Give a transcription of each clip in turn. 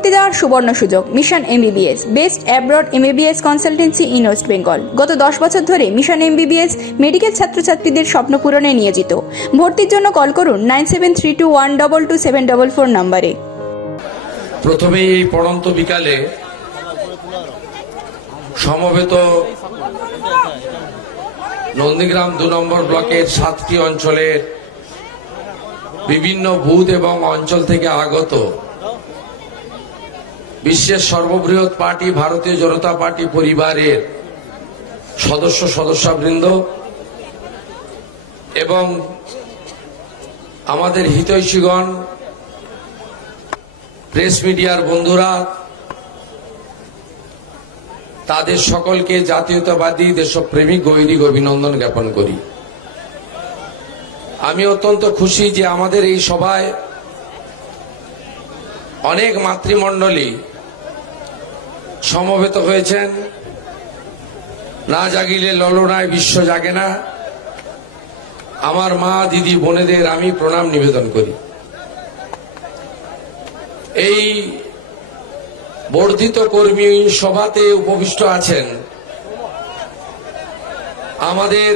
ভর্তি দেওয়ার সুবর্ণ সুযোগ। Mission MBBS, best abroad MBBS consultancy in West Bengal. গত 10 বছর ধরে মিশন এমবিবিএস মেডিকেল ছাত্রছাত্রীদের স্বপ্ন পূরণে নিয়োজিত। ভর্তির জন্য কল করুন 9732122744 নম্বরে। প্রথমে এই পড়ন্ত বিকালে সমবেত নন্দীগ্রাম 2 নম্বর ব্লকের 7টি অঞ্চলের বিভিন্ন বুথ এবং অঞ্চল থেকে আগত বিশ্বের সর্ববৃহৎ পার্টি ভারতীয় জনতা পার্টি পরিবারের সদস্যবৃন্দ এবং আমাদের হিতৈষীগণ, প্রেস মিডিয়ার বন্ধুরা, তাদের সকলকে জাতীয়তাবাদী দেশপ্রেমিক গৈরিক অভিনন্দন জ্ঞাপন করি। আমি অত্যন্ত খুশি যে আমাদের এই সভায় অনেক মাতৃমণ্ডলী সমবেত হয়েছেন। না জাগিলে ললনায় বিশ্ব জাগে না। আমার মা, দিদি, বোনেদের আমি প্রণাম নিবেদন করি। এই বর্ধিত কর্মী সভাতে উপবিষ্ট আছেন আমাদের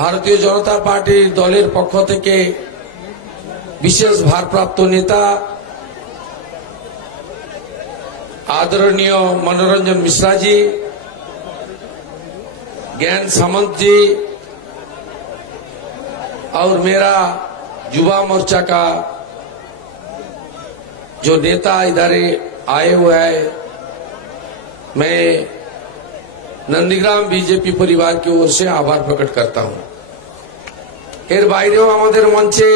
ভারতীয় জনতা পার্টির দলের পক্ষ থেকে বিশেষ ভারপ্রাপ্ত নেতা आदरणीय मनोरंजन मिश्रा जी, ज्ञान सामंत जी और मेरा युवा मोर्चा का जो नेता इधर आए हुए हैं, मैं नंदीग्राम बीजेपी परिवार की ओर से आभार प्रकट करता हूं। एर बाइरेও আমাদের মঞ্চে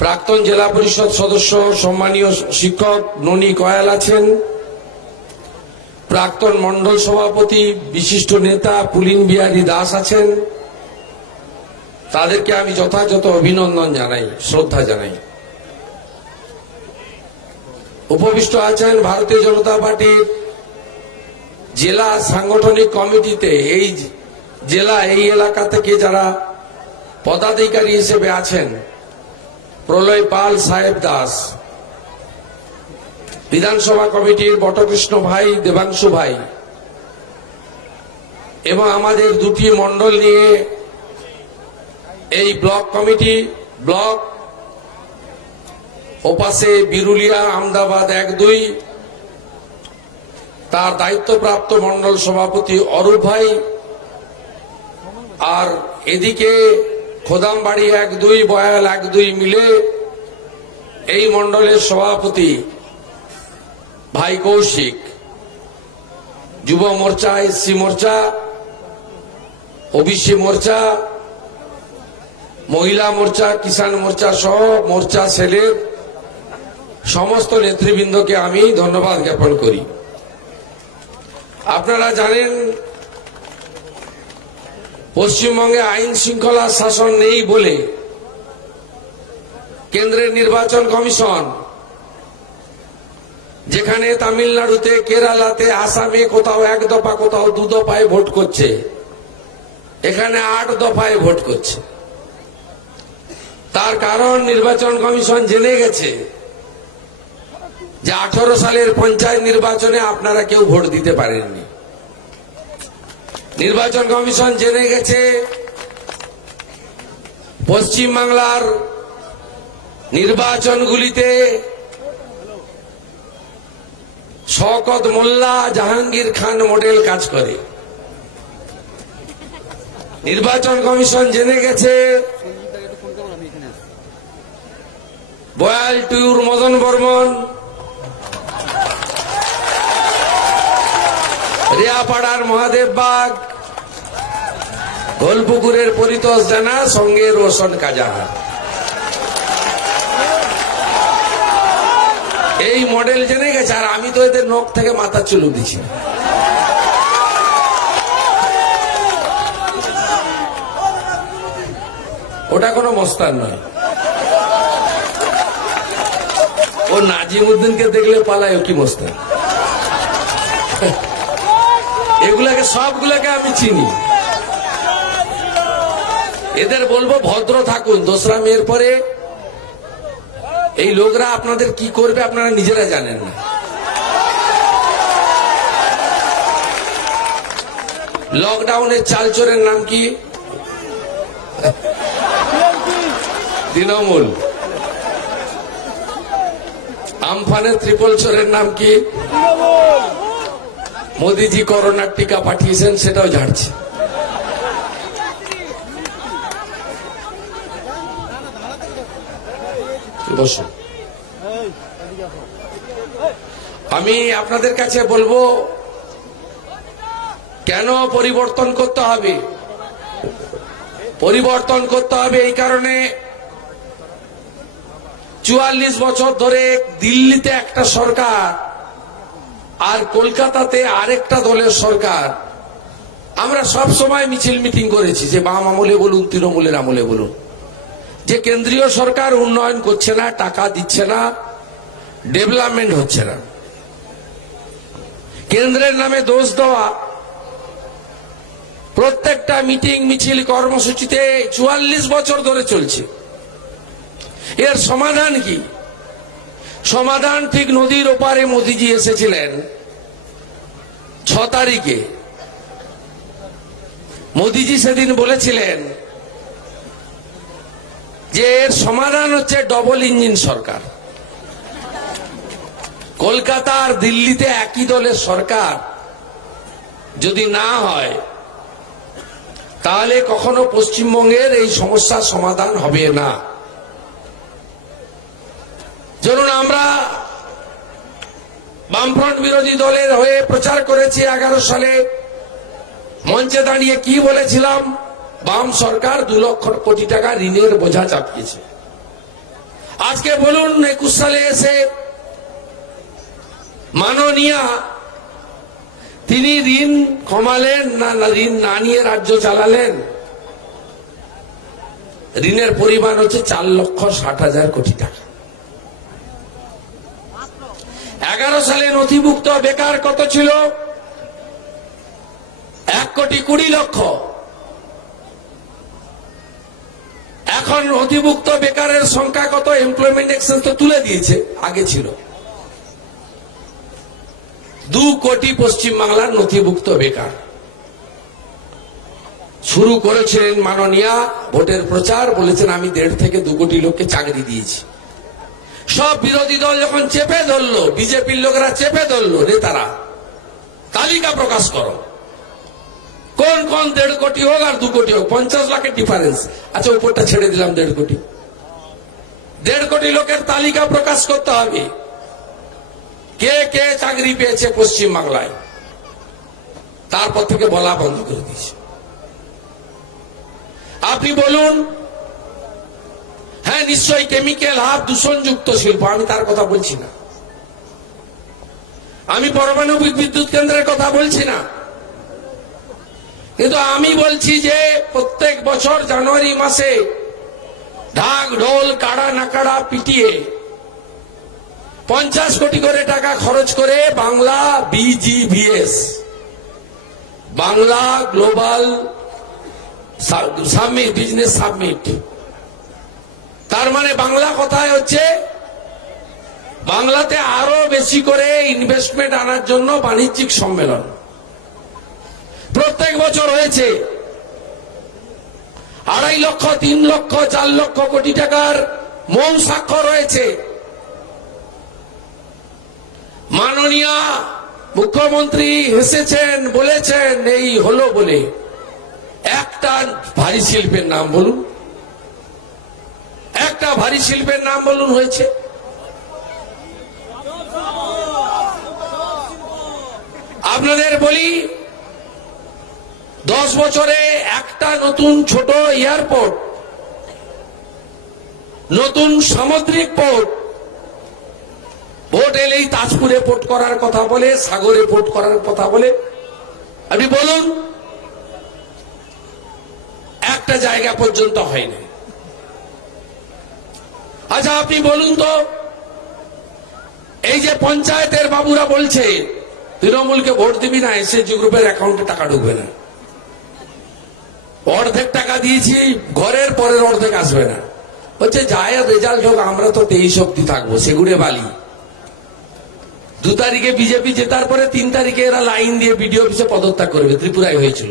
প্রাক্তন জেলা পরিষদ সদস্য সম্মানীয় শিক্ষক ননী কয়াল আছেন, প্রাক্তন মন্ডল সভাপতি বিশিষ্ট নেতা পুলিন বিহারী দাস আছেন। তাদেরকে আমি যথাযথ অভিনন্দন জানাই, শ্রদ্ধা জানাই। উপবিষ্ট আছেন ভারতীয় জনতা পার্টির জেলা সাংগঠনিক কমিটিতে এই জেলা এই এলাকা থেকে যারা পদাধিকারী হিসেবে আছেন, প্রলয় পাল, সাহেব দাস, বিধানসভা কমিটির বটকৃষ্ণ ভাই, দেবাংশু ভাই এবং আমাদের দুটি মন্ডল নিয়ে এই ব্লক কমিটি, ব্লক ওপাশে বিরুলিয়া, আমদাবাদ 1-2, তার দায়িত্বপ্রাপ্ত মন্ডল সভাপতি অরূপ ভাই, আর এদিকে খোদামবাড়ি 1-2, বয়াল 1-2 মিলে এই মন্ডলের সভাপতি ভাই কৌশিক, যুব মোর্চা, এসসি মোর্চা, ওবিসি মোর্চা, মহিলা মোর্চা, কিষাণ মোর্চা সহ মোর্চা সেলের সমস্ত নেতৃবৃন্দকে আমি ধন্যবাদ জ্ঞাপন করি। আপনারা জানেন পশ্চিমবঙ্গে আইন শৃঙ্খলা শাসন নেই বলে কেন্দ্রের নির্বাচন কমিশন, যেখানে তামিলনাড়ুতে, কেরালাতে, আসামে কোথাও 1 দফা, কোথাও 2 দফায় ভোট করছে, এখানে 8 দফায় ভোট করছে। তার কারণ নির্বাচন কমিশন জেনে গেছে যে 18 সালের পঞ্চায়েত নির্বাচনে আপনারা কেউ ভোট দিতে পারেননি। নির্বাচন কমিশন জেনে গেছে পশ্চিম বাংলার নির্বাচনগুলিতে শওকত মোল্লা, জাহাঙ্গীর খান মডেল কাজ করে। নির্বাচন কমিশন জেনে গেছে বয়াল টুর মদন বর্মন, রিয়াপাড়ার মহাদেব বাগ, গোলপুকুরের পরিতোষ জানা, সঙ্গে রোশন কাজাহার। এই মডেল জেনে গেছে, আর আমি তো এদের নখ থেকে মাথা চুলু দিছি। ওটা কোনো মস্তান নয়। ও নাজিমউদ্দিনকে দেখলে পালায়, ও কি মস্তান। এগুলাকে সবগুলাকে আমি চিনি। এদের বলবো ভদ্র থাকুন। 2রা মেয়ের পরে এই লোকরা আপনাদের কি করবে আপনারা নিজেরা জানেন না। লকডাউনের চালচোরের নাম কি? তৃণমূল। আমফানের ত্রিপল চোরের নাম কি? মোদিজি করোনার টিকা পাঠিয়েছেন, সেটাও ঝাড়ছে। বসুন। আমি আপনাদের কাছে বলবো কেন পরিবর্তন করতে হবে। পরিবর্তন করতে হবে এই কারণে, 44 বছর ধরে দিল্লিতে একটা সরকার আর কলকাতাতে আরেকটা দলের সরকার। আমরা সব সময় মিছিল মিটিং করেছি, যে বাম আমলে বলুন তৃণমূলের আমলে বলুন, যে কেন্দ্রীয় সরকার উন্নয়ন করছে না, টাকা দিচ্ছে না, ডেভেলপমেন্ট হচ্ছে না। কেন্দ্রের নামে দোষ দেওয়া, প্রত্যেকটা মিটিং মিছিল কর্মসূচিতে 44 বছর ধরে চলছে। এর সমাধান কি? সমাধান ঠিক নদীর ওপারে মোদিজি এসেছিলেন 6 তারিখে। মোদিজি সেদিন বলেছিলেন যে এর সমাধান হচ্ছে ডবল ইঞ্জিন সরকার। কলকাতা আর দিল্লিতে একই দলের সরকার যদি না হয়, তাহলে কখনো পশ্চিমবঙ্গের এই সমস্যার সমাধান হবে না। ধরুন, আমরা বামফ্রন্ট বিরোধী দলের হয়ে প্রচার করেছি 11 সালে। মঞ্চে দাঁড়িয়ে কি বলেছিলাম? বাম সরকার 2 লক্ষ কোটি টাকা ঋণের বোঝা চাপিয়েছে। আজকে বলুন, 21 সালে এসে মাননীয়া তিনি ঋণ কমালেন না ঋণ না নিয়ে রাজ্য চালালেন? ঋণের পরিমাণ হচ্ছে 4,60,000 কোটি টাকা। 11 সালে নথিভুক্ত বেকার কত ছিল? 1,20,00,000। এখন নথিভুক্ত বেকারের সংখ্যা কত? এমপ্লয়মেন্ট এক্সচেঞ্জ তো তুলে দিয়েছে, আগে ছিল 2 কোটি পশ্চিমবাংলার নথিভুক্ত বেকার। শুরু করেছিলেন মাননীয়া ভোটের প্রচার, বলেছেন আমি 1.5 থেকে 2 কোটি লোককে চাকরি দিয়েছি। সব বিরোধী দল যখন চেপে ধরলো, বিজেপির লোকেরা চেপে ধরলো, নেতারা তালিকা প্রকাশ করো, কোন কোন 1.5 কোটি হোক আর 2 কোটি হোক, 50 লাখের ডিফারেন্স। আচ্ছা, উপরটা ছেড়ে দিলাম 1.5 কোটি। 1.5 কোটি লোকের তালিকা প্রকাশ করতে হবে, কে কে চাকরি পেয়েছে পশ্চিম বাংলায়। তারপর থেকে বলা বন্ধ করে দিয়েছে। আপনি বলুন, হ্যাঁ নিশ্চয়ই কেমিক্যাল হাব দূষণযুক্ত শিল্প, আমি তার কথা বলছি না। আমি পারমাণবিক বিদ্যুৎ কেন্দ্রের কথা বলছি না। কিন্তু আমি বলছি যে প্রত্যেক বছর জানুয়ারি মাসে ঢাক ঢোল কাড়া নাকাড়া পিটিয়ে 50 কোটি করে টাকা খরচ করে Bangla BGVS, Bangla global summit, business summit. তার মানে বাংলা কথায় হচ্ছে বাংলাতে আরো বেশি করে ইনভেস্টমেন্ট আনার জন্য বাণিজ্যিক সম্মেলন প্রত্যেক বছর হয়েছে। 2.5 লক্ষ, 3 লক্ষ, 4 লক্ষ কোটি টাকার মৌন স্বাক্ষর হয়েছে। মাননীয় মুখ্যমন্ত্রী হেসেছেন, বলেছেন এই হলো বলে। একটা ভারী শিল্পের নাম বলুন, একটা ভারী শিল্পের নাম বলুন হয়েছে? আপনাদের বলি, 10 বছরে একটা নতুন ছোট এয়ারপোর্ট, নতুন সামুদ্রিক পোর্ট, পোর্ট এলেই তাজপুরে পোর্ট করার কথা বলে, সাগরে পোর্ট করার কথা বলে। আপনি বলুন, একটা জায়গা পর্যন্ত হয়নি। আচ্ছা আপনি বলুন তো, এই যে পঞ্চায়েতের বাবুরা বলছে তৃণমূলকে ভোট দিবি না, এসএসজি গ্রুপের অ্যাকাউন্টে টাকা ঢুকবে না, অর্ধেক টাকা দিয়েছি ঘরের, পরের অর্ধেক আসবে না। বলছে যায় রেজাল্ট হোক, আমরা তো 23 অব্দি থাকবো সেগুড়ে বালি। 2 তারিখে বিজেপি জেতার পরে 3 তারিখে এরা লাইন দিয়ে বিডিও অফিসে পদত্যাগ করবে। ত্রিপুরায় হয়েছিল,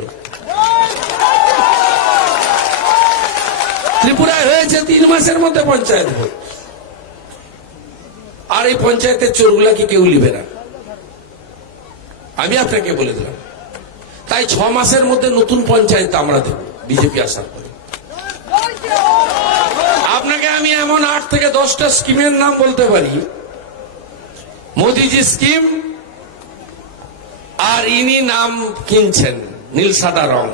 ত্রিপুরায় হয়েছে 3 মাসের মধ্যে পঞ্চায়েত ভোট। আর এই পঞ্চায়েতের চোরগুলাকে কেউ লিবে না, আমি আপনাকে বলে দিলাম। তাই 6 মাসের মধ্যে নতুন পঞ্চায়েত আমরা দেব বিজেপি আসার পরে। আপনাকে আমি এমন 8 থেকে 10টা স্কিমের নাম বলতে পারি, মোদিজি স্কিম, আর ইনি নাম কিনছেন নীল সাদা রং।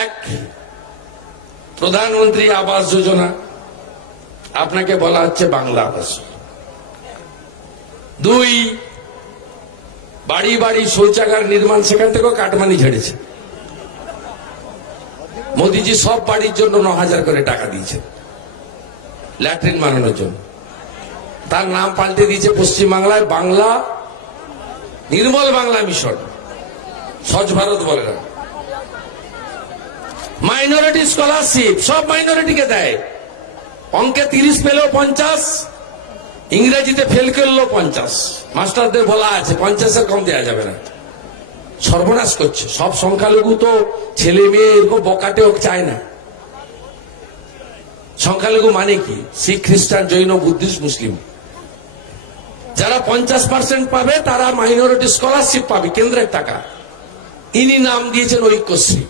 1, প্রধানমন্ত্রী আবাস যোজনা, আপনাকে বলা হচ্ছে বাংলা আবাস। 2, বাড়ি বাড়ি শৌচাগার নির্মাণ, সেখান থেকেও কাটমানি ঝেড়েছে। মোদিজি সব বাড়ির জন্য 9,000 করে টাকা দিয়েছেন ল্যাট্রিন বানানোর জন্য। তার নাম পাল্টে দিয়েছে পশ্চিমবাংলায় বাংলা নির্মল বাংলা মিশন, স্বচ্ছ ভারত বলে না। মাইনরিটি স্কলারশিপ সব মাইনরিটিকে দেয়। অঙ্কে 30 পেলেও 50, ইংরেজিতে ফেল করলেও 50। মাস্টারদের বলা আছে 50-এর কম দেওয়া যাবে না। সর্বনাশ করছে সব সংখ্যালঘু। তো ছেলে মেয়ে এরকম বকাটে হোক চায় না। সংখ্যালঘু মানে কি? শিখ, খ্রিস্টান, জৈন, বুদ্ধিস্ট, মুসলিম। যারা 50% পাবে তারা মাইনরিটি স্কলারশিপ পাবে, কেন্দ্রের টাকা। ইনি নাম দিয়েছেন ঐক্যশ্রী।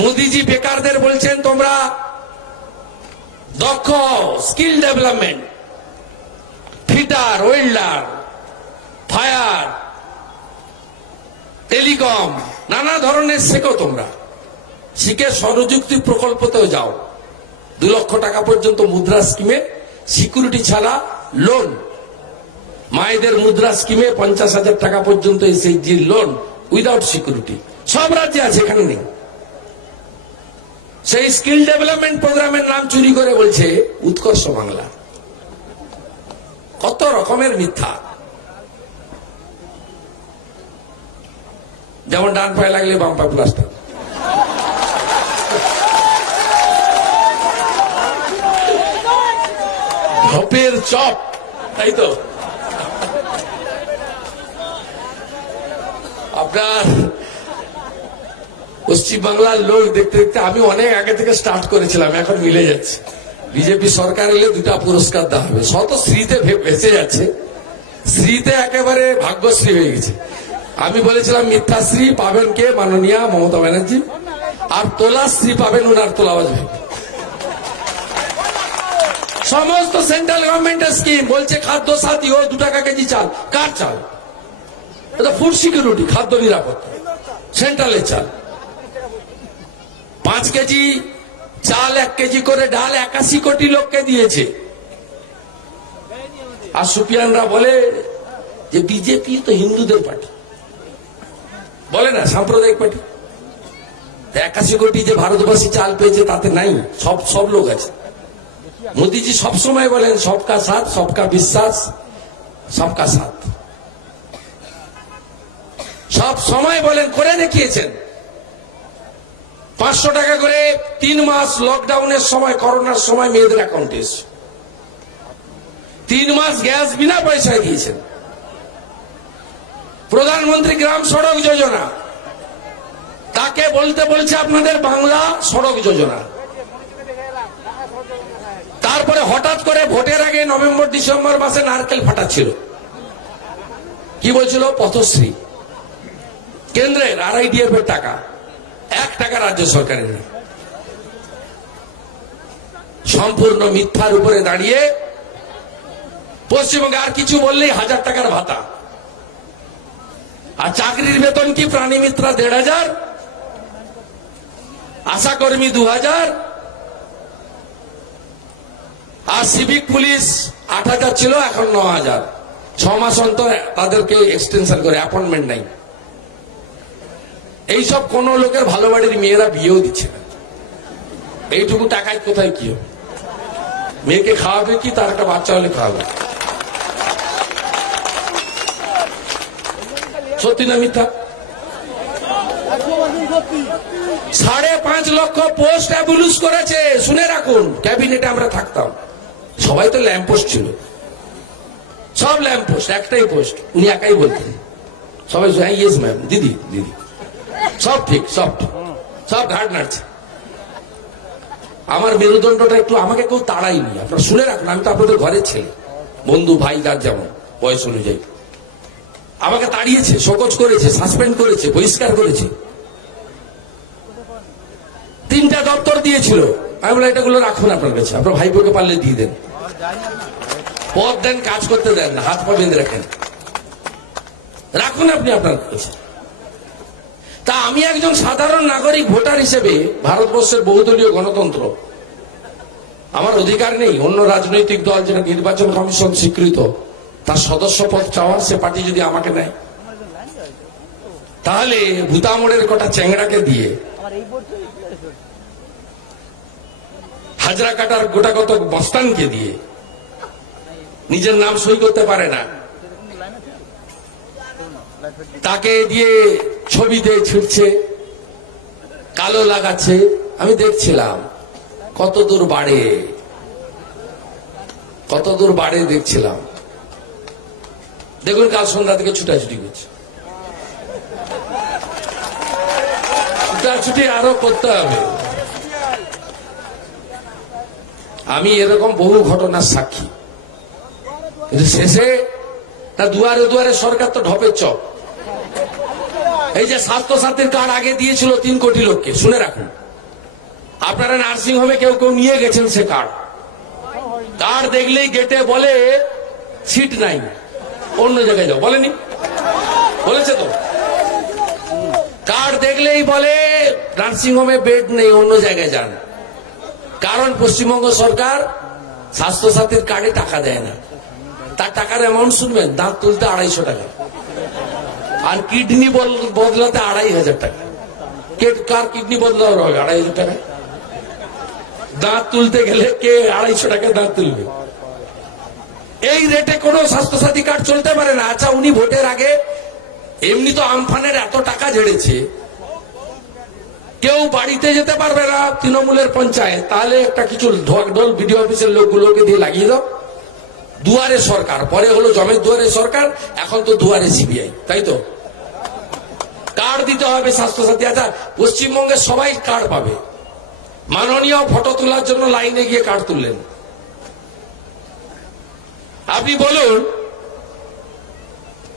মোদিজি বেকারদের বলছেন তোমরা দক্ষ, skill development, fitter, welder, fire, telecom, নানা ধরনের শেখো তোমরা। শিখে স্বনিযুক্তি প্রকল্পতেও যাও। 2 লক্ষ টাকা পর্যন্ত মুদ্রা স্কিমে, সিকিউরিটি ছাড়া লোন। মায়েদের মুদ্রা স্কিমে 50,000 টাকা পর্যন্ত এসএইচজি লোন উইদাউট সিকিউরিটি। সব রাজ্যে আছে, এখানে নেই। সেই স্কিল ডেভেলপমেন্ট প্রোগ্রামের নাম চুরি করে বলছে উৎকর্ষ বাংলা। কত রকমের মিথ্যা। যেমন ডান পায়ে লাগলে বাম পায়ে প্লাস্টার। ঢপের চপ, তাই তো? আপনার পশ্চিমবাংলার লোক দেখতে দেখতে আমি অনেক আগে থেকে স্টার্ট করেছিলাম, এখন মিলে যাচ্ছে। বিজেপি সরকার এলে 2টা পুরস্কার দেওয়া হবে। শত শ্রীতে ভেসে যাচ্ছে, শ্রীতে একেবারে ভাগ্যশ্রী হয়ে গেছে। আমি বলেছিলাম মিথ্যাশ্রী পাবেন কে? মাননীয়া মমতা ব্যানার্জি। আর তোলাশ্রী পাবেন ওনার তোলাবাজ ভাই। সমস্ত সেন্ট্রাল গভর্নমেন্টের স্কিম বলছে খাদ্য সাথী ও 2 টাকা কেজি চাল। কার চাল? এটা ফুড সিকিউরিটি, খাদ্য নিরাপত্তা, সেন্ট্রালের চাল। 5 কেজি চাল, 1 কেজি করে ডাল 81 কোটি লোককে দিয়েছে। আর সুপিয়ানরা বলে যে বিজেপি তো হিন্দুদের পার্টি, বলে না সাম্প্রদায়িক পার্টি। 81 কোটি যে ভারতবাসী চাল পেয়েছে তাতে নাই, সব লোক আছে। মোদিজি সবসময় বলেন সবকা সাথ, সবকা বিশ্বাস, সবকা সাথ। সব সময় বলেন, করে দেখিয়েছেন। 500 টাকা করে 3 মাস লকডাউনের সময়, করোনার সময় মেয়েদের অ্যাকাউন্টে এসেছে। 3 মাস গ্যাস বিনা পয়সায় দিয়েছেন। প্রধানমন্ত্রী গ্রাম সড়ক যোজনা, তাকে বলতে বলছে আপনাদের বাংলা সড়ক যোজনা। তারপরে হঠাৎ করে ভোটের আগে নভেম্বর ডিসেম্বর মাসে নারকেল ফাটাচ্ছিল। কি বলছিল? পথশ্রী। কেন্দ্রের RIDF এর টাকা, 1 টাকা রাজ্য সরকারের নেই। সম্পূর্ণ মিথ্যার উপরে দাঁড়িয়ে পশ্চিমবঙ্গে আর কিছু বললেই 1000 টাকার ভাতা। আর চাকরির বেতন কি? প্রাণী মিত্রা 1,500, আশাকর্মী 2,000, আর সিভিক পুলিশ 8,000 ছিল, এখন 9,000। 6 মাস অন্তর তাদেরকে এক্সটেনশন করে, অ্যাপয়েন্টমেন্ট নাই। এইসব কোন লোকের ভালো বাড়ির মেয়েরা বিয়েও দিচ্ছে না। এইটুকু টাকায় কোথায় কি হবে? মেয়েকে খাওয়াবে কি? তার একটা বাচ্চা হলে খাওয়াবে। সত্যি না মিথ্যা? 5.5 লক্ষ পোস্ট অ্যাবলিশ করেছে। শুনে রাখুন, ক্যাবিনেটে আমরা থাকতাম, সবাই তো ল্যাম্প পোস্ট ছিল, সব ল্যাম্প পোস্ট, একটাই পোস্ট, উনি একাই বলতেন, সবাই হ্যাঁ ইয়েস ম্যাম, দিদি দিদি, সব ঠিক, সব ঠিক, সব ঘাট নাড়ছে। আমার মেরুদণ্ডটা একটু, আমাকে কেউ তাড়াইনি, আপনারা শুনে রাখুন, আমি তো আপনাদের ঘরের ছেলে, বন্ধু ভাই যার যেমন বয়স অনুযায়ী। আমাকে তাড়িয়েছে, শোকজ করেছে, সাসপেন্ড করেছে, বহিষ্কার করেছে, 3টা দপ্তর দিয়েছিল। আমি বলে এটাগুলো রাখুন আপনার কাছে, আপনার ভাইপোকে পারলে দিয়ে দেন, পদ দেন, কাজ করতে দেন না, হাত পা বেঁধে রাখেন, রাখুন আপনি আপনার কাছে। তা আমি একজন সাধারণ নাগরিক ভোটার হিসেবে, ভারতবর্ষের বহুদলীয় গণতন্ত্র, আমার অধিকার নেই অন্য রাজনৈতিক দল যেটা নির্বাচন কমিশন স্বীকৃত তার সদস্য পদ চাওয়ার, সে পার্টি যদি আমাকে নেয়, তাহলে ভূতামোড়ের কটা চেংড়াকে দিয়ে, হাজরা কাটার গোটা কত বস্তানকে দিয়ে, নিজের নাম সই করতে পারে না, তাকে দিয়ে ছবিতে ছিটছে, কালো লাগাচ্ছে। আমি দেখছিলাম কত দূর বাড়ে, কত দূর বাড়ে দেখছিলাম। দেখুন কাল সন্ধ্যা থেকে ছুটাছুটি করছে, ছুটাছুটি আরো করতে হবে। আমি এরকম বহু ঘটনার সাক্ষী, কিন্তু শেষে তা দুয়ারে দুয়ারে সরকার তো ঢপের চপ। এই যে স্বাস্থ্যসাথীর কার্ড আগে দিয়েছিল 3 কোটি লোককে, শুনে রাখুন, আপনারা নার্সিং হোমে কেউ কেউ নিয়ে গেছেন সে কার্ড, কার্ড দেখলেই গেটে বলে সিট নাই, অন্য জায়গায় যাও, বলেনি? বলেছে তো, কার্ড দেখলেই বলে নার্সিং হোমে বেড নেই, অন্য জায়গায় যান। কারণ পশ্চিমবঙ্গ সরকার স্বাস্থ্যসাথীর কার্ডে টাকা দেয় না। তার টাকার অ্যামাউন্ট শুনবেন, দাঁত তুলতে 250 টাকা, আর কিডনি বদলাতে 2500 টাকা। কার কিডনি বদলাতে হবে 2500 টাকা? দাঁত তুলতে গেলে কে 250 টাকা দাঁত তুলবে? এই রেটে কোন স্বাস্থ্যসাথী কার্ড চলতে পারে না। আচ্ছা, উনি ভোটের আগে এমনি তো আমফানের এত টাকা ঝেড়েছে, কেউ বাড়িতে যেতে পারবে না তৃণমূলের পঞ্চায়েত, তাহলে একটা কিছু ঢোল বিডিও অফিসের লোকগুলোকে দিয়ে লাগিয়ে দাও। দুয়ারে সরকার, পরে হলো জমের দুয়ারে সরকার, এখন তো দুয়ারে সিবিআই, তাই তো? কার্ড দিতে হবে স্বাস্থ্যসাথী। আচ্ছা, পশ্চিমবঙ্গে সবাই কার্ড পাবে, মাননীয় ফটো তোলার জন্য লাইনে গিয়ে কার্ড তুললেন। আপনি বলুন,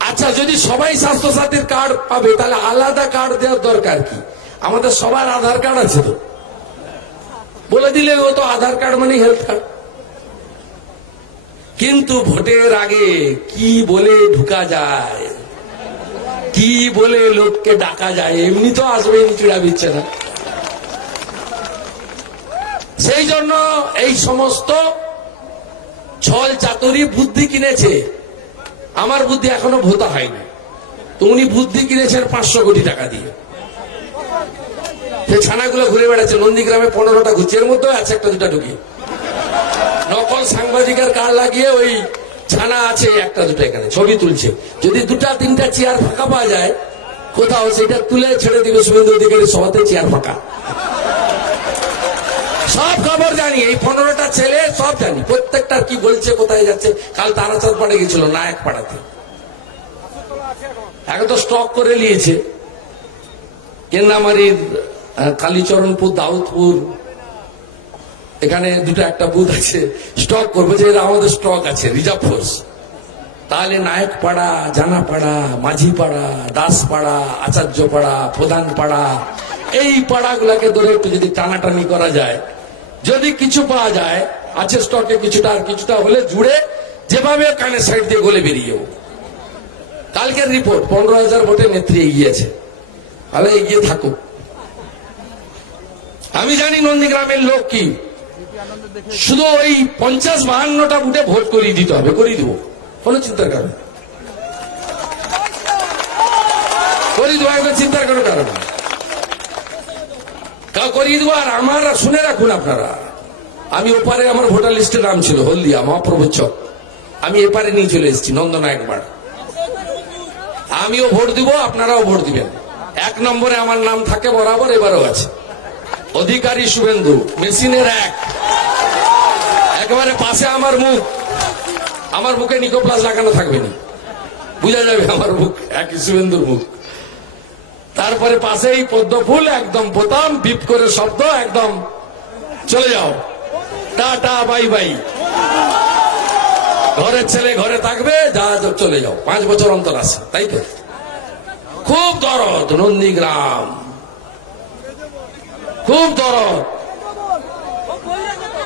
আচ্ছা যদি সবাই স্বাস্থ্যসাথীর কার্ড পাবে, তাহলে আলাদা কার্ড দেওয়ার দরকার কি? আমাদের সবার আধার কার্ড আছে তো, বলে দিলে ও তো আধার কার্ড মানে হেলথ কার্ড। কিন্তু ভোটের আগে কি বলে ঢুকা যায়, কি বলে লোককে ডাকা যায়, এমনি তো আসবে, চিড়া দিচ্ছে না। সেই জন্য এই সমস্ত ছল চাতুরি বুদ্ধি কিনেছে। আমার বুদ্ধি এখনো ভোতা হয়নি, তো উনি বুদ্ধি কিনেছেন 500 কোটি টাকা দিয়ে। সে ছানাগুলো ঘুরে বেড়াচ্ছে, নন্দীগ্রামে 15টা ঘুরছে, এর মধ্যে আছে একটা দুটা ঢুকিয়ে, নকল সাংবাদিকের কার্ড লাগিয়ে ওই ছানা আছে একটা দুটো এখানে ছবি তুলছে। যদি 2-3টা চেয়ার ফাঁকা পাওয়া যায় কোথাও, সেটা তুলে ছেড়ে দিবে শুভেন্দু অধিকারী সভাতে, চেয়ার ফাঁকা। সব খবর জানি, এই 15টা ছেলে সব জানি, প্রত্যেকটা কি বলছে, কোথায় যাচ্ছে। কাল তারাচাঁদ পাড়ে গেছিল, নায়ক পাড়াতে, এখন তো স্টক করে নিয়েছে। কেন্নামারির কালীচরণপুর, দাউদপুর, এখানে একটা বুথ আছে, স্টক করবে, যে আমাদের স্টক আছে, রিজার্ভ ফোর্স। তাহলে নায়কপাড়া, জানাপাড়া, মাঝিপাড়া, দাসপাড়া, আচার্যপাড়া, প্রধানপাড়া, এই পাড়াগুলাকে ধরে একটু যদি টানাটানি করা যায়, যদি কিছু পাওয়া যায়, আছে স্টকে কিছুটা, আর কিছুটা হলে জুড়ে যেভাবে কানের সাইড দিয়ে গলে বেরিয়ে যাবো। কালকের রিপোর্ট 15,000 ভোটে নেত্রী এগিয়েছে, তাহলে এগিয়ে থাকুক। আমি জানি নন্দীগ্রামের লোক কি, শুধু ওই 50-52টা বুথে ভোট করিয়ে দিতে হবে, করিয়ে দেবো, কোনো চিন্তার কারণ, করিয়ে দেবো, একবার চিন্তার কোনো কারণ করিয়ে দেবো। আর আমার, শুনে রাখুন আপনারা, আমি ওপারে আমার ভোটার লিস্টের নাম ছিল হলদিয়া মহাপ্রভু চক, আমি এপারে নিয়ে চলে এসেছি নন্দনায়ক পাড়া। আমিও ভোট দিব, আপনারাও ভোট দিবেন। 1 নম্বরে আমার নাম থাকে বরাবর, এবারও আছে। অধিকারী শুভেন্দু, মেশিনের একেবারে পাশে আমার মুখ, আমার মুখে নিকোপ্লাস লাগানো থাকবে না, বুঝা যাবে আমার মুখ, একই শুভেন্দুর মুখ। তারপরে পাশেই পদ্মফুল, একদম বোতাম বিপ করে শব্দ, একদম চলে যাও, টাটা বাই বাই, ঘরের ছেলে ঘরে থাকবে, যা চলে যাও। 5 বছর অন্তর আসে, তাই তো? খুব দরদ নন্দীগ্রাম, খুব দরদ।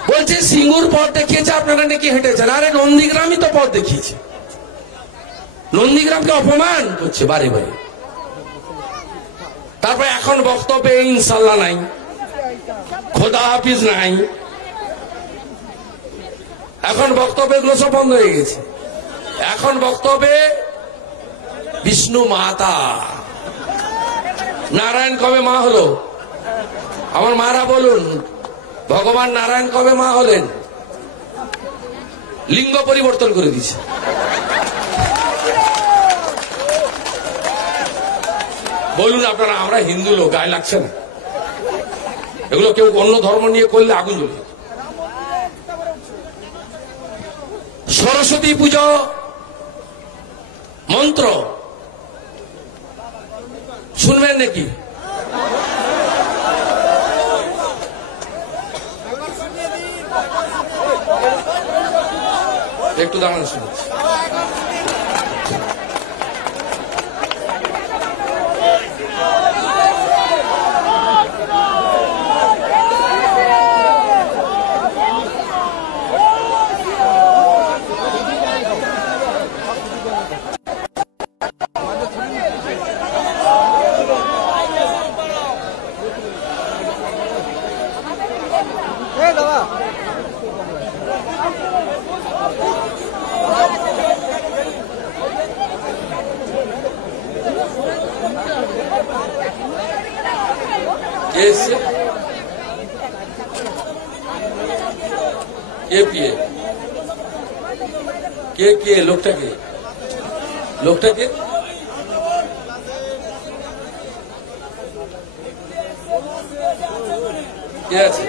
বলছে সিঙ্গুর পথ দেখিয়েছে, আপনারা নাকি হেঁটেছেন। আরে নন্দীগ্রামই তো পথ দেখিয়েছে, নন্দীগ্রামকে অপমান করছে বারে বারে। তারপর এখন বক্তব্যে ইনশাল্লাহ নাই, খোদা হাফিজ নাই, এখন বক্তব্য এগুলো সব বন্ধ হয়ে গেছে। এখন বক্তব্যে বিষ্ণু মাতা, নারায়ণ কবে মা হলো? আমার মারা বলুন, ভগবান নারায়ণ কবে মা হলেন? লিঙ্গ পরিবর্তন করে দিয়েছে। বলুন আপনারা, আমরা হিন্দু লোক, গায়ে লাগছে না? এগুলো কেউ অন্য ধর্ম নিয়ে করলে আগুন জ্বলে। সরস্বতী পুজো মন্ত্র শুনবেন নাকি? একটু দাঁড়ান, শুনছি। কে লোকটাকে কে আছে?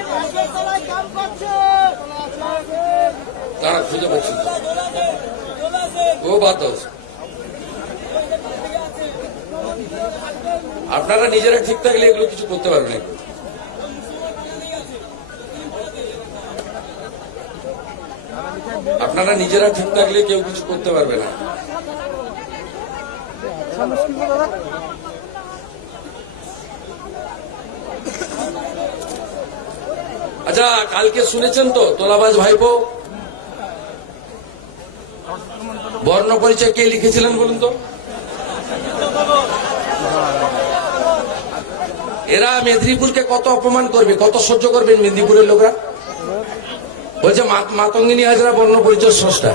তারা খুঁজে পাচ্ছেন, ও বাদ। আপনারা নিজেরা ঠিক থাকলে এগুলো কিছু করতে পারবেন না। আপনারা নিজেরা ঠিক থাকলে কেউ কিছু করতে পারবে না। আচ্ছা, কালকে শুনেছেন তো তোলাবাজ ভাইপো বর্ণ পরিচয় কে লিখেছিলেন বলুন তো? এরা মেদিনীপুরকে কত অপমান করবে, কত সহ্য করবেন মেদিনীপুরের লোকরা? বলছে মাতঙ্গিনী হাজরা বর্ণ পরিচয় স্রষ্টা।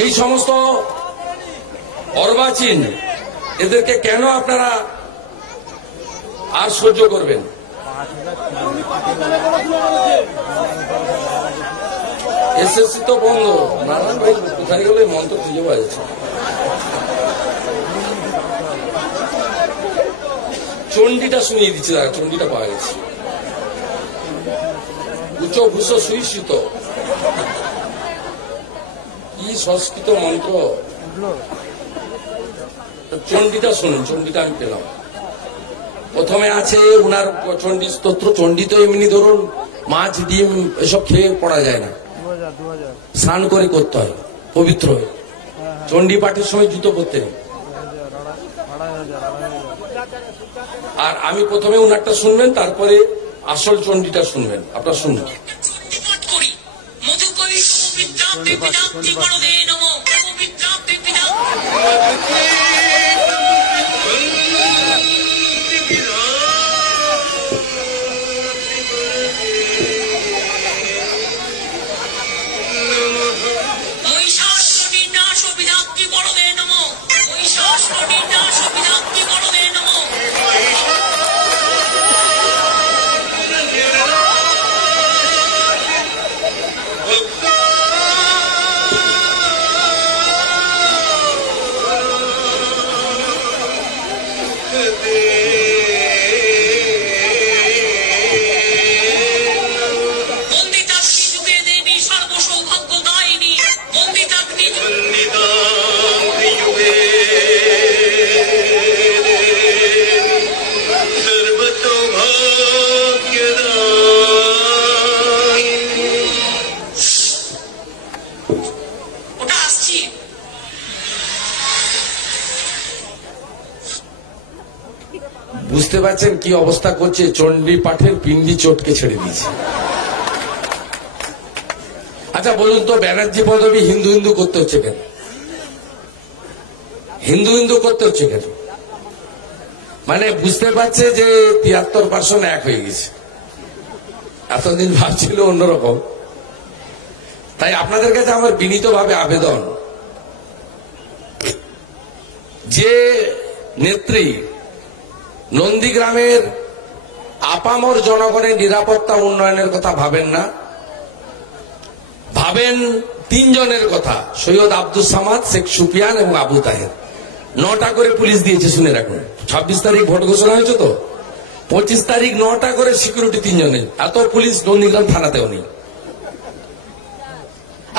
এই সমস্ত অর্বাচীন এদেরকে কেন আপনারা আর সহ্য করবেন? এসএসসি তো বন্ধ, নারায়ণ ভাই কোথায় গেলে মন্ত্র খুঁজে পাওয়া যাচ্ছে। চণ্ডীটা শুনিয়ে দিচ্ছে, দাঁড়া, চণ্ডীটা পাওয়া গেছে। উচ্চ ভূষ সুইষিত, কি সংস্কৃত মন্ত্র। চণ্ডীটা শুনুন, চণ্ডীটা আমি পেলাম। প্রথমে আছে উনার চণ্ডী স্তোত্র। চণ্ডী তো এমনি ধরুন মাছ ডিম এসব খেয়ে পড়া যায় না, স্নান করে করতে হয় পবিত্র হয়ে। চণ্ডী পাঠের সময় জুতো পরতে নেই। আর আমি প্রথমে উনারটা শুনবেন, তারপরে আসল চণ্ডীটা শুনবেন। আপনারা শুনবেন। বুঝতে পারছেন কি অবস্থা করছে? চণ্ডী পাঠের পিণ্ডি চটকে ছেড়ে দিয়েছে। আচ্ছা বলুন তো, ব্যানার্জি পদবী হিন্দু হিন্দু করতে হচ্ছে কেন? হিন্দু হিন্দু করতে হচ্ছে কেন? মানে বুঝতে পারছে যে 73% এক হয়ে গেছে। এতদিন ভাবছিল অন্যরকম। তাই আপনাদের কাছে আমার বিনীতভাবে আবেদন, যে নেত্রী নন্দীগ্রামের আপামর জনগণের নিরাপত্তা উন্নয়নের কথা ভাবেন না, ভাবেন 3 জনের কথা, সৈয়দ আব্দুল সামাদ, শেখ সুফিয়ান এবং আবু তাহের। 9টা করে পুলিশ দিয়েছে, শুনে রাখুন। 26 তারিখ ভোট ঘোষণা হয়েছে তো, 25 তারিখ 9টা করে সিকিউরিটি 3 জনের। এত পুলিশ নন্দীগ্রাম থানাতেও নেই।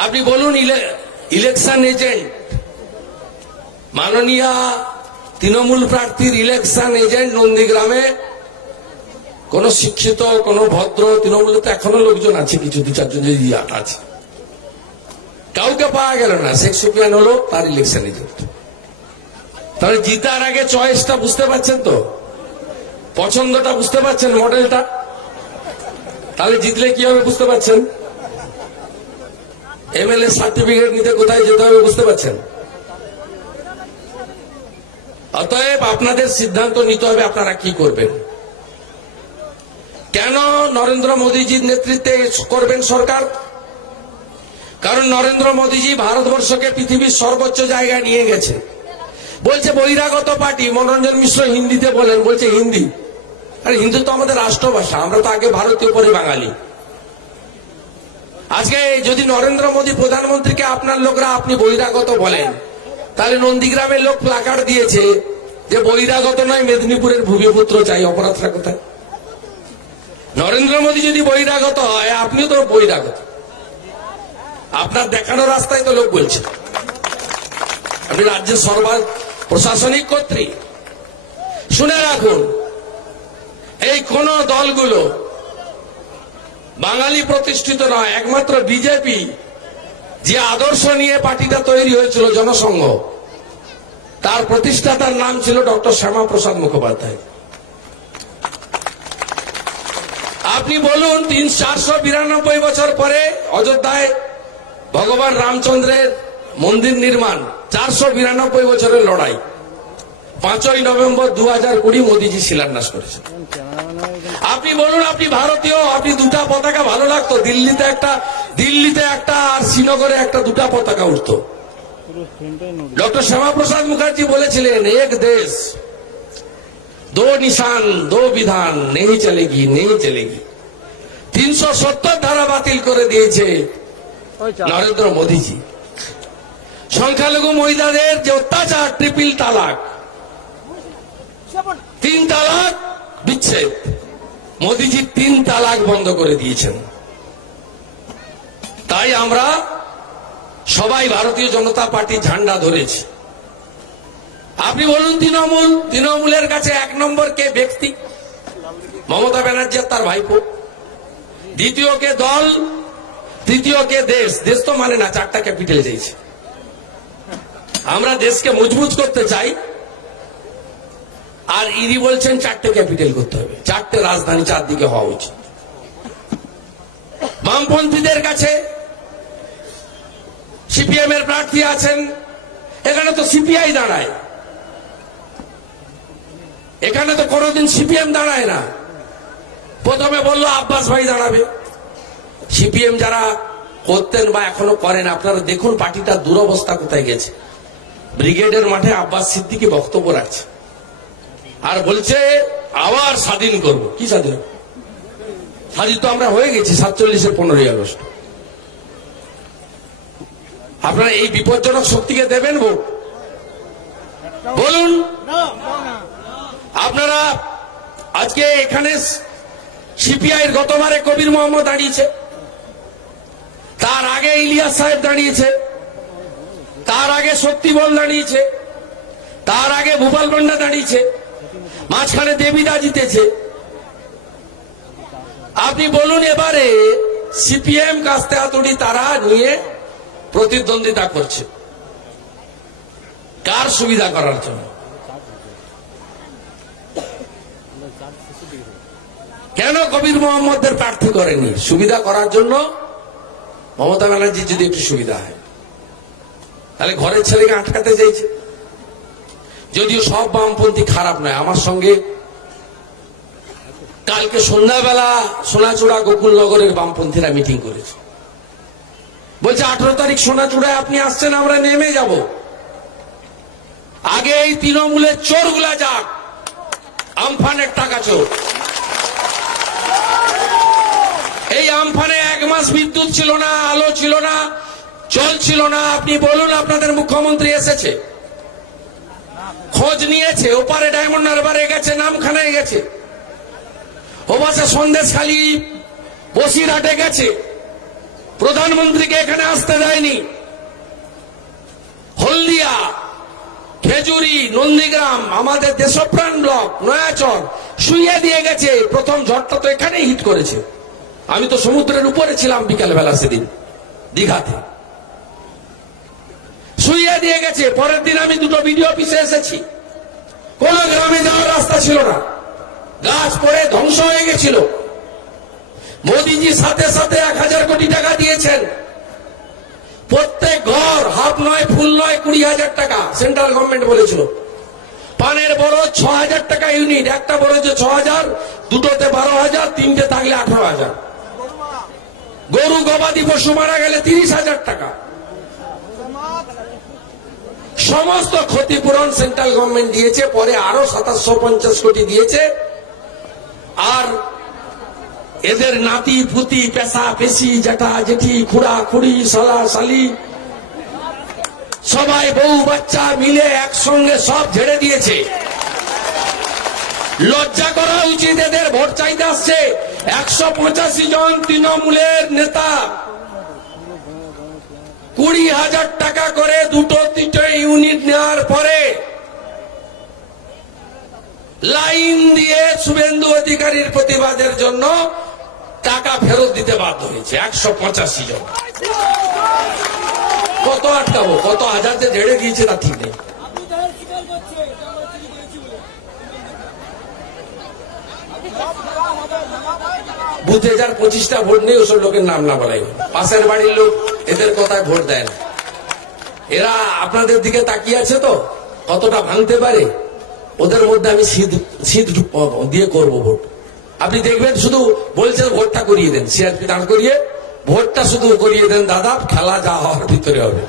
আপনি বলুন, ইলেকশন এজেন্ট, মাননীয় তৃণমূল প্রার্থীর ইলেকশন এজেন্ট নন্দীগ্রামে কোন শিক্ষিত, কোন ভদ্র, তৃণমূলে তো এখনো লোকজন আছে, কিছু 2-4 জন আছে, কাউকে পাওয়া গেল না। শেখ সুফিয়ান হলো তার ইলেকশন এজেন্ট। তাহলে জিতার আগে চয়েসটা বুঝতে পারছেন তো, পছন্দটা বুঝতে পারছেন, মডেলটা। তাহলে জিতলে কি হবে বুঝতে পারছেন, এমএলএ সার্টিফিকেট নিতে কোথায় যেতে হবে বুঝতে পারছেন। অতএব আপনাদের সিদ্ধান্ত নিতে হবে আপনারা কি করবেন। কেন নরেন্দ্র মোদীজির নেতৃত্বে করবেন সরকার? কারণ নরেন্দ্র মোদীজি ভারতবর্ষকে পৃথিবীর সর্বোচ্চ জায়গায় নিয়ে গেছে। বলছে বহিরাগত পার্টি, মনোরঞ্জন মিশ্র হিন্দিতে বলেন, বলছে হিন্দি। আরে হিন্দি তো আমাদের রাষ্ট্রভাষা, আমরা তো আগে ভারতীয় পরে বাঙালি। আজকে যদি নরেন্দ্র মোদী প্রধানমন্ত্রীকে আপনার লোকরা আপনি বহিরাগত বলেন, তাহলে নন্দীগ্রামের লোক প্লাকার্ড দিয়েছে যে বহিরাগত নয়, মেদিনীপুরের ভূমিপুত্র চাই। অপরাধটা কোথায়? নরেন্দ্র মোদী যদি বহিরাগত হয়, আপনিও তো বহিরাগত। আপনার দেখানো রাস্তায় তো লোক বলছে। আপনি রাজ্যের প্রশাসনিক কর্ত্রী। শুনে রাখুন, এই কোন দলগুলো বাঙালি প্রতিষ্ঠিত নয়, একমাত্র বিজেপি, যে আদর্শ নিয়ে পার্টিটা তৈরি হয়েছিল জনসংঘ, তার প্রতিষ্ঠাতার নাম ছিল ডক্টর শ্যামাপ্রসাদ মুখোপাধ্যায়। আপনি বলুন, 492 বছর পরে অযোধ্যায় ভগবান রামচন্দ্রের মন্দির নির্মাণ, 492 বছরের লড়াই, 5ই নভেম্বর 2020 মোদীজি শিলান্যাস করেছেন। আপনি বলুন, আপনি ভারতীয়, আপনি 2টা পতাকা ভালো লাগতো, দিল্লিতে একটা আর শ্রীনগরে একটা, 2টা পতাকা উঠতো। ডক্টর শ্যামাপ্রসাদ মুখার্জি বলেছিলেন, এক দেশ দো নিশান দো বিধান, নেই চলেগি নেই চলেগি। 370 ধারা বাতিল করে দিয়েছে নরেন্দ্র মোদীজি। সংখ্যালঘু মহিলাদের যে অত্যাচার, 3 তালাক, 3 তালাক বিচ্ছেদ, মোদীজি 3 তালাক বন্ধ করে দিয়েছেন। তাই আমরা সবাই ভারতীয় জনতা পার্টির ঝান্ডা ধরেছি। আপনি বলুন, তৃণমূলের কাছে 1 নম্বর কে ব্যক্তি? মমতা ব্যানার্জি তার ভাইপো। দ্বিতীয় কে দল, তৃতীয় কে দেশ। দেশ তো মানে না, 4টা ক্যাপিটাল চাইছে। আমরা দেশকে মজবুত করতে চাই, আর ইনি বলছেন 4টে ক্যাপিটাল করতে হবে, 4টে রাজধানী 4 দিকে হওয়া উচিত। বামপন্থীদের কাছে সিপিএম এর প্রার্থী আছেন, এখানে তো সিপিআই দাঁড়ায়, এখানে তো কোনোদিন সিপিএম দাঁড়ায় না। প্রথমে বললো আব্বাস ভাই দাঁড়াবে। সিপিএম যারা করতেন বা এখনো করেন, আপনারা দেখুন পার্টিটার দুরবস্থা কোথায় গেছে। ব্রিগেডের মাঠে আব্বাস সিদ্দিকী বক্তব্য রাখছে আর বলছে আবার স্বাধীন করব। কি স্বাধীন? স্বাধীন তো আমরা হয়ে গেছি 47-এর 15ই আগস্ট। আপনারা এই বিপজ্জনক শক্তিকে দেবেন ভোট? বলুন। আপনারা আজকে এখানে সিপিআইয়ের গতবারে কবির মোহাম্মদ দাঁড়িয়েছে, তার আগে ইলিয়াস সাহেব দাঁড়িয়েছে, তার আগে শক্তিবল দাঁড়িয়েছে, তার আগে ভূপাল পান্ডা দাঁড়িয়েছে, মাঝখানে দেবীদা জিতেছে। আপনি বলুন, এবারে সিপিএম কাস্তে হাতুড়ি তারা নিয়ে প্রতিদ্বন্দ্বিতা করছে কার সুবিধা করার জন্য? কেন কবির মোহাম্মদের প্রার্থী করেনি? সুবিধা করার জন্য। মমতা ব্যানার্জির যদি একটু সুবিধা হয়, তাহলে ঘরের ছেলেকে আটকাতে চাইছে। যদিও সব বামপন্থী খারাপ নয়। আমার সঙ্গে কালকে সন্ধ্যাবেলা সোনাচূড়া গোকুলনগরের বামপন্থীরা মিটিং করেছে। বলছে 18 তারিখ সোনাচূড়ায় আপনি আসছেন, আমরা নেমে যাব। আগে এই তৃণমূলের চোরগুলা যাক, আমফানের টাকা চোর। এই আমফানে 1 মাস বিদ্যুৎ ছিল না, আলো ছিল না, জল ছিল না। আপনি বলুন, আপনাদের মুখ্যমন্ত্রী এসেছে, খোঁজ নিয়েছে, ওপারে ডায়মন্ড হারবারে গেছে, নামখানায় গেছে, ওপাশে সন্দেশখালী বসিরহাটে গেছে, প্রধানমন্ত্রীকে এখানে আসতে দেয়নি। হলদিয়া, খেজুরি, নন্দীগ্রাম, আমাদের দেশপ্রাণ ব্লক, নয়াচর শুইয়ে দিয়ে গেছে। প্রথম ঝড়টা তো এখানেই হিট করেছে। আমি তো সমুদ্রের উপরে ছিলাম বিকালবেলা সেদিন দীঘাতে, শুইয়ে দিয়ে গেছে। পরের দিন আমি 2টো বিডিও অফিসে এসেছি, কোন গ্রামে যাওয়ার রাস্তা ছিল না, গাছ পড়ে ধ্বংস হয়ে গেছিল। মোদীজি সাথে সাথে 1000 কোটি টাকা দিয়েছেন। প্রত্যেক ঘর হাফ নয় ফুল নয় 20,000 টাকা সেন্ট্রাল গভর্নমেন্ট বলেছিল। পানের বরজ 6,000 টাকা ইউনিট, একটা বরজে 6,000, দুটোতে 12,000, তিনটে থাকলে 18,000। গরু গবাদি পশু মারা গেলে 30,000 টাকা। সমস্ত ক্ষতিপূরণ সেন্ট্রাল গভর্নমেন্ট দিয়েছে। পরে আরো 2750 কোটি দিয়েছে। আর এদের নাতি পুতি, পেশা পেশি, জ্যাঠা জেঠি, খুড়া খুড়ি, শালা শালি সবাই বউ বাচ্চা মিলে একসঙ্গে সব ঝেড়ে দিয়েছে। লজ্জা করা উচিত এদের। ভোট চাইতে আসছে 185 জন তৃণমূলের নেতা 20,000 টাকা করে 2-3টে ইউনিট নেওয়ার পরে লাইন দিয়ে শুভেন্দু অধিকারীর প্রতিবাদের জন্য টাকা ফেরত দিতে বাধ্য হয়েছে 185 জন। কত আটকাবো? কত হাজার যে ঝেড়ে দিয়েছে তা ঠিক নেই। বুথে যার 25টা ভোট নেই, ওসব লোকের নাম না বলাই। পাশের বাড়ির লোক এদের কথায় ভোট দেয় না। এরা আপনাদের দিকে তাকিয়ে আছে তো কতটা ভাঙতে পারে। ওদের মধ্যে আমি শীত দিয়ে করব ভোট। আপনি দেখবেন শুধু বলছে ভোটটা করিয়ে দেন, সিআরপি দাঁড় করিয়ে ভোটটা শুধু করিয়ে দেন দাদা, খেলা যা হওয়ার ভিতরে হবে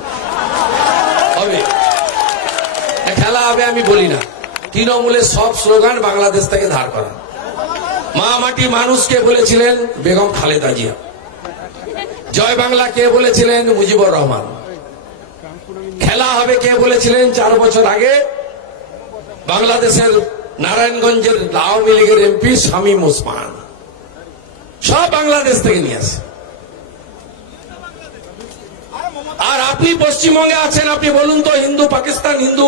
হবে, খেলা হবে। আমি বলি না, তৃণমূলের সব স্লোগান বাংলাদেশ থেকে ধার করা। মা মাটি মানুষ কে বলেছিলেন? বেগম খালেদা জিয়া। জয় বাংলা কে বলেছিলেন? মুজিবুর রহমান। খেলা হবে কে বলেছিলেন 4 বছর আগে? বাংলাদেশের নারায়ণগঞ্জের আওয়ামী লীগের এমপি শামীম ওসমান। সব বাংলাদেশ থেকে নিয়ে আসে। আর আপনি পশ্চিমবঙ্গে আছেন, আপনি বলুন তো, হিন্দু পাকিস্তান, হিন্দু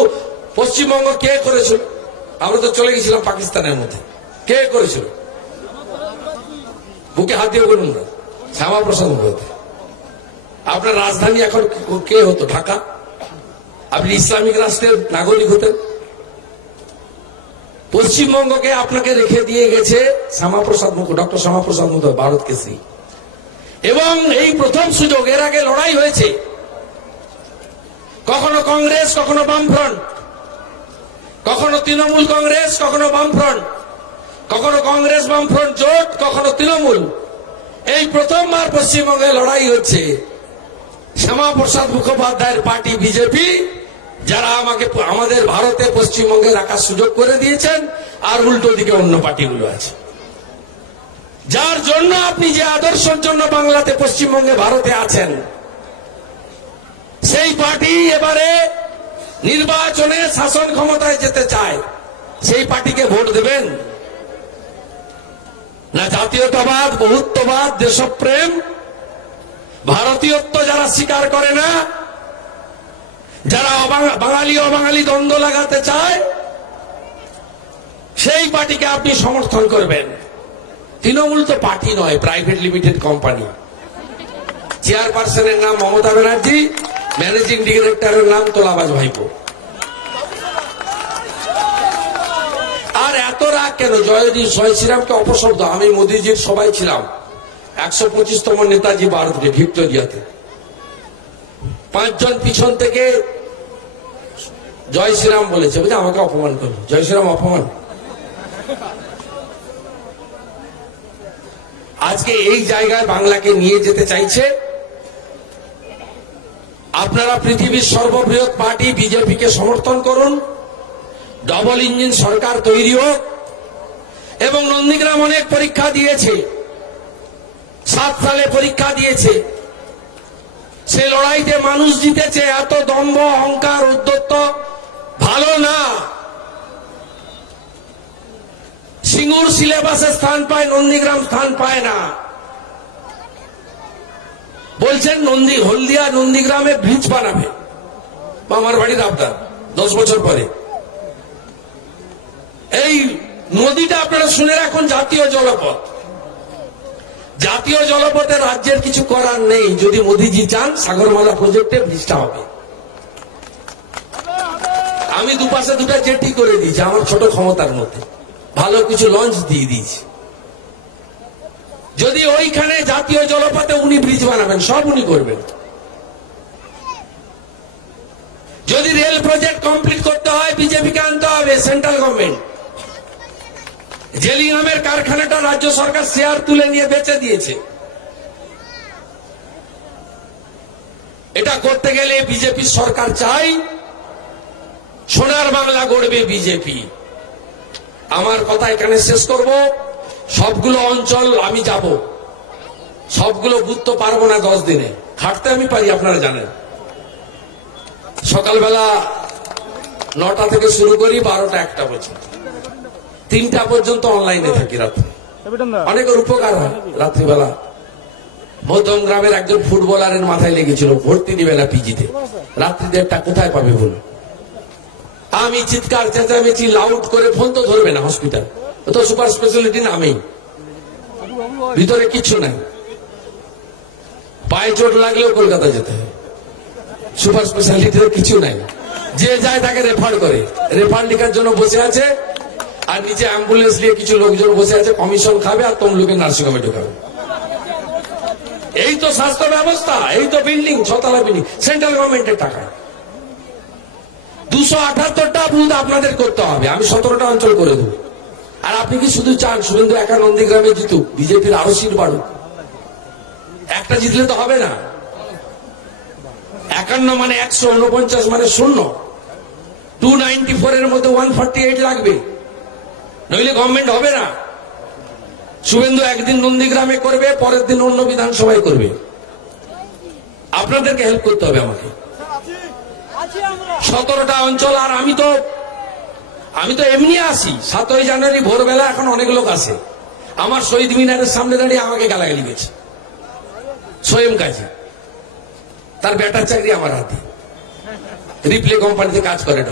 পশ্চিমবঙ্গ কে করেছিল? আমরা তো চলে গেছিলাম পাকিস্তানের মধ্যে। কে করেছিল? বুকে হাত দিয়ে বলুন না। শ্যামাপ্রসাদ মুখোপাধ্যায়। আপনার রাজধানী এখন কে হতো? ঢাকা। আপনি ইসলামিক রাষ্ট্রের নাগরিক হতেন। পশ্চিমবঙ্গকে আপনাকে রেখে দিয়ে গেছে শ্যামাপ্রসাদ মুখোপাধ্যায়, ডক্টর শ্যামাপ্রসাদ মুখোপাধ্যায়, ভারত কেসরি। এবং এই প্রথম সুযোগ। এর আগে লড়াই হয়েছে, কখনো কংগ্রেস, কখনো বামফ্রন্ট, কখনো তৃণমূল কংগ্রেস, কখনো বামফ্রন্ট, কখনো কংগ্রেস বামফ্রন্ট জোট, কখনো তৃণমূল। এই প্রথমবার পশ্চিমবঙ্গে লড়াই হচ্ছে শ্যামাপ্রসাদ মুখোপাধ্যায়ের পার্টি বিজেপি, যারা আমাদের ভারতে পশ্চিমবঙ্গে রাখার সুযোগ করে দিয়েছেন, আর উল্টো দিকে অন্য পার্টিগুলো আছে। যার জন্য আপনি যে আদর্শের জন্য বাংলাতে, পশ্চিমবঙ্গে, ভারতে আছেন, সেই পার্টি এবারে নির্বাচনে শাসন ক্ষমতায় যেতে চায়। সেই পার্টিকে ভোট দেবেন না? জাতীয়তাবাদ, বহুত্ববাদ, দেশপ্রেম, ভারতীয়ত্ব যারা স্বীকার করে না, যারা বাঙালি অবাঙালি দ্বন্দ্ব লাগাতে চায়, সেই পার্টিকে আপনি সমর্থন করবেন। তৃণমূল তো পার্টি নয়, প্রাইভেট লিমিটেড কোম্পানি। চেয়ারপারসনের নাম মমতা ব্যানার্জি, ম্যানেজিং ডিরেক্টরের নাম তোলাবাজ ভাইপো। আর এত এত রাগ কেন? জয় শ্রীরামকে অপশব্দ। আমি মোদীজির সবাই ছিলাম 125তম নেতাজি ভারত ডে ভিক্টোরিয়াতে। 5 জন পিছন থেকে জয় শ্রীরাম বলেছে, বুঝে আমাকে অপমান করলো। জয় শ্রীরাম অপমান। আজকে এই জায়গায় বাংলাকে নিয়ে যেতে চাইছে। আপনারা পৃথিবীর সর্ববৃহৎ পার্টি বিজেপিকে সমর্থন করুন, ডবল ইঞ্জিন সরকার তৈরি হোক। এবং নন্দীগ্রাম অনেক পরীক্ষা দিয়েছে, 7 সালে পরীক্ষা দিয়েছে, সে লড়াইতে মানুষ জিতেছে। এত দম্ভ অহংকার উদ্ধত্ত ভালো না। সিঙ্গুর সিলেবাসে স্থান পায়, নন্দীগ্রাম স্থান পায় না। বলছেন হলদিয়া নন্দীগ্রামে ব্রিজ বানাবে, আমার বাড়ির আবদার 10 বছর পরে। এই নদীটা আপনারা শুনে রাখুন, জাতীয় জলপথ। জাতীয় জলপথে রাজ্যের কিছু করার নেই। যদি মোদীজি চান সাগরমালা প্রজেক্টে ব্রিজটা হবে। আমি দুপাশে 2টা জেটি করে দিয়েছি আমার ছোট ক্ষমতার মধ্যে, ভালো কিছু লঞ্চ দিয়ে দিয়েছি। যদি ওইখানে জাতীয় জলপথে উনি ব্রিজ বানাবেন, সব উনি করবেন। যদি রেল প্রজেক্ট কমপ্লিট করতে হয়, বিজেপিকে আনতে হবে, সেন্ট্রাল গভর্নমেন্ট। জেলিংহামের কারখানাটা রাজ্য সরকার শেয়ার তুলে নিয়ে বেচে দিয়েছে। এটা করতে গেলে বিজেপি সরকার চাই, সোনার বাংলা গড়বে বিজেপি। আমার কথা এখানে শেষ করব। সবগুলো অঞ্চল আমি যাব, সবগুলো বুঝ তো পারবো না 10 দিনে। খাটতে আমি পারি, আপনারা জানেন। সকালবেলা 9টা থেকে শুরু করি, 12টা 1টা পর্যন্ত, 3টা পর্যন্ত অনলাইনে থাকি রাত্রে। অনেকের উপকার হয়। রাত্রিবেলা মধ্যম গ্রামের একজন ফুটবলারের মাথায় লেগেছিল, ভর্তি নিবে না পিজিতে। রাত্রি 1:30টা কোথায় পাবে বলুন? আমি চিৎকার চেঁচামেচি লাউড করে, ফোন তো ধরবে না হসপিটাল, তো সুপার স্পেশালিটি নামেই, ভিতরে কিচ্ছু নাই। পায়ে চোট লাগলেও কলকাতা যেতে হয়, সুপার স্পেশালিটিতে কিছু নাই। যে যায় তাকে রেফার করে, রেফার লেখার জন্য বসে আছে। আর নিচে অ্যাম্বুলেন্স নিয়ে কিছু লোকজন বসে আছে, কমিশন খাবে আর তমলুকের নার্সিংহোমে ঢোকাবে। এই তো স্বাস্থ্য ব্যবস্থা, এই তো বিল্ডিং, 6 তলা বিল্ডিং, সেন্ট্রাল গভর্নমেন্টের টাকা। 278টা বুথ আপনাদের করতে হবে, আমি 17টা অঞ্চল করে দেবো। আর আপনি কি শুধু চান শুভেন্দু একা নন্দীগ্রামে জিতুক, বিজেপির আরো সিট বাড়ুক? একটা জিতলে তো হবে না। 51 মানে 149 মানে 0। 294 এর মধ্যে 148 লাগবে, নইলে গভর্নমেন্ট হবে না। শুভেন্দু একদিন নন্দীগ্রামে করবে, পরের দিন অন্য বিধানসভায় করবে। আপনাদেরকে হেল্প করতে হবে আমাকে। 17টা অঞ্চল। আর আমি তো এমনি আসি। 7ই জানুয়ারি ভোরবেলা এখন অনেক লোক আসে, আমার শহীদ মিনারের সামনে দাঁড়িয়ে আমাকে গালাগালি দিয়েছে। সোয়েম কাজী, তার বেটার চাকরি আমার হাতে, রিপ্লে কোম্পানিতে কাজ করে।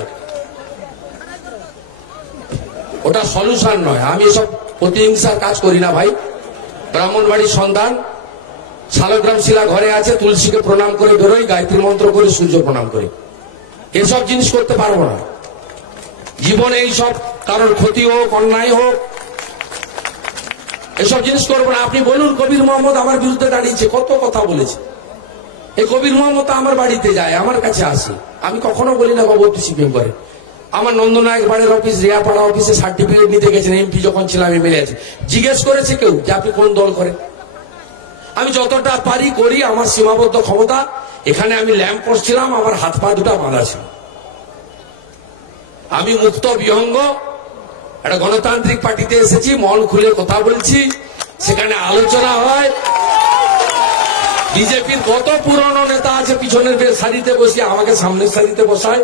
ওটা সলিউশন নয়। আমি এসব প্রতিহিংসার কাজ করি না ভাই। ব্রাহ্মণবাড়ির সন্তান, শালগ্রাম শিলা ঘরে আছে, তুলসীকে প্রণাম করে বেরোই, গায়ত্রী মন্ত্র করে সূর্য প্রণাম করি। এসব জিনিস করতে পারবো না জীবনে। এইসব কারোর ক্ষতি হোক, অন্যায় হোক, এসব জিনিস করবো না। আপনি বলুন, কবির মোহাম্মদ আমার বিরুদ্ধে দাঁড়িয়েছে, কত কথা বলেছে। এই কবির মোহাম্মদ আমার বাড়িতে যায়, আমার কাছে আসে, আমি কখনো বলি না বাবু একটু সিপিএম করে। আমার নন্দনায়ক বাড়ির অফিস, রিয়াপাড়া অফিসে সার্টিফিকেট নিতে গেছেন, এমপি যখন ছিলাম এমএলএ আছে, জিজ্ঞেস করেছে কেউ যে আপনি কোন দল করেন? আমি যতটা পারি করি, আমার সীমাবদ্ধ ক্ষমতা। এখানে আমি ল্যাম্প পোস্ট ছিলাম, আমার হাত পা দুটা বাঁধা ছিল। আমি মুক্ত বিহঙ্গ, একটা গণতান্ত্রিক পার্টিতে এসেছি, মন খুলে কথা বলছি, সেখানে আলোচনা হয়। বিজেপির কত পুরনো নেতা আছে পিছনের সারিতে বসিয়ে আমাকে সামনের সারিতে বসায়,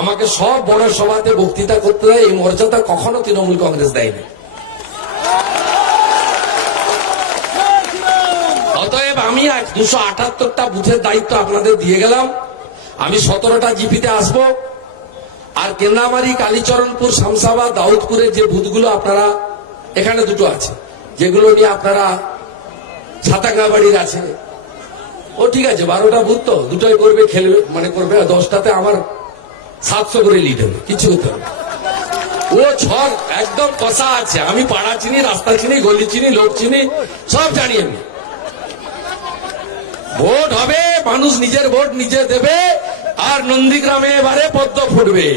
আমাকে সব বড় সভাতে বক্তৃতা করতে দেয়। এই মর্যাদা কখনো তৃণমূল কংগ্রেস দেয়নি। অতএব আমি 278টা বুথের দায়িত্ব আপনাদের দিয়ে গেলাম। আমি 17টা জিপিতে আসবো। আর কেন্দ্রামারি, কালীচরণপুর, শামসাবাদ, দাউদপুরের যে বুথগুলো আপনারা, এখানে 2টো আছে যেগুলো নিয়ে আপনারা, ছাতাঙ্গাবাড়ির আছে, ও ঠিক আছে 12টা বুথ তো 2টোই করবে, খেলবে মানে করবে। 10টাতে আমার 700 করে লিড হবে, কিছু করতে হবে। ও ছক একদম কষা আছে। আমি পাড়া চিনি, রাস্তা চিনি, গলি চিনি, লোক চিনি, সব জানি আমি। ভোট হবে, মানুষ নিজের ভোট নিজে দেবে, আর নন্দীগ্রামে এবারে পদ্ম ফুটবে।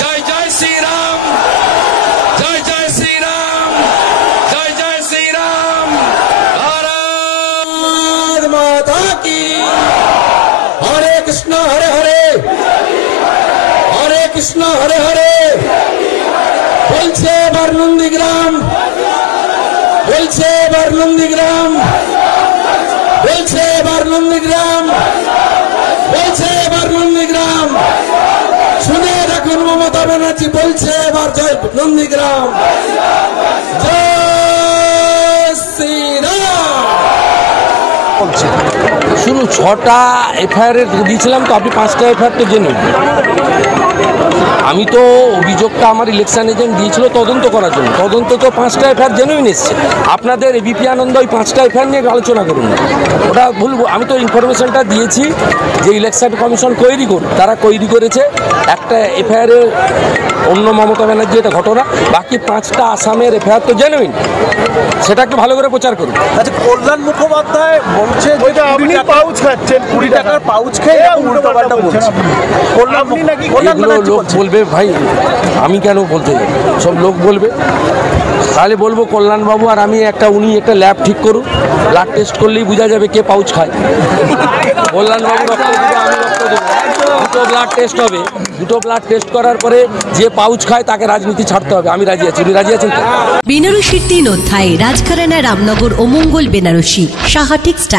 জয় জয় শ্রীরাম, জয় জয় শ্রীরাম, জয় জয় শ্রীরাম। ভারত মাতা কি। হরে কৃষ্ণ হরে হরে, হরে কৃষ্ণ হরে হরে। বলছে এবার নন্দীগ্রাম, বলছে এবার নন্দীগ্রাম, বলছে এবার নন্দীগ্রাম, বলছে এবার নন্দীগ্রাম। শুনে রাখুন, মমতা ব্যানার্জি বলছে এবার জয় নন্দীগ্রাম, জয় শ্রীরাম। শুনুন, 6টা এফআইআর দিয়েছিলাম তো, আপনি 5টা এফআইআর তো জেনুইন। আমি তো অভিযোগটা আমার ইলেকশন এজেন্ট দিয়েছিল তদন্ত করার জন্য, তদন্ত তো 5টা এফআইআর জেনুইন এসছে। আপনাদের এবিপি আনন্দ ওই 5টা এফআইআর নিয়ে আলোচনা করুন না, ওটা ভুল। আমি তো ইনফরমেশনটা দিয়েছি যে ইলেকশন কমিশন কৈরি করুন, তারা কৈরি করেছে একটা এফআইআরে অন্য মমতা ব্যানার্জি, এটা ঘটনা। বাকি 5টা আসামের এফআইআর তো জেনুইন, সেটা একটু ভালো করে প্রচার করুন। আচ্ছা, কল্যাণ মুখোপাধ্যায় বলছে আপনি পাউচ খাচ্ছেন, 20 টাকার পাউচ খেয়ে উল্টোপাল্টা বলছেন। এগুলো লোক বলবে ভাই, আমি কেন বলতে যাই, সব লোক বলবে। তাহলে বলবো কল্যাণবাবু আর আমি উনি একটা ল্যাব ঠিক করুন, ব্লাড টেস্ট করলেই বোঝা যাবে কে পাউচ খায়। কল্যাণবাবু রক্ত দেবে, আমি রক্ত দেবো, দুটো ব্লাড টেস্ট হবে। দুটো ব্লাড টেস্ট করার পরে যে পাউচ খায় তাকে রাজনীতি ছাড়তে হবে। আমি রাজি আছি, উনি রাজি আছেন তো? বেনারসির 3 অধ্যায়, রাজঘরানা, রামনগর ও মঙ্গল বেনারসি, সাহা টেক্সটাইল।